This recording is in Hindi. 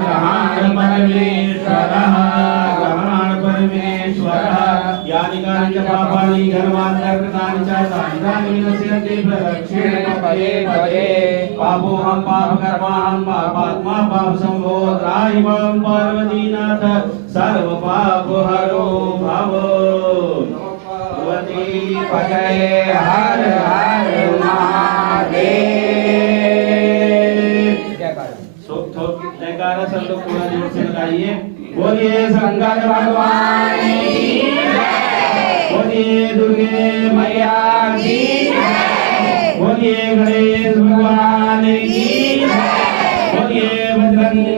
ग्रहण परमेश्वरः ग्रहण परमेश्वरः यानि कानि च पापानि जन्मान्तरकृतानि च तानि विनश्यन्ति प्रदक्षिणे पदे पदे पापोऽहं पापकर्माहं पापात्मा पापसम्भो त्राहि मां पार्वतीनाथ सर्वपापहरो भव भगवती पतये हर हर महादेव। जयकारा सब लोग पूरा जोर से लगाइए। बोलिए शंकर भगवान की जय, बोलिए दुर्गे मैया की जय, बोलिए गणेश भगवान की जय, बोलिए बजरंग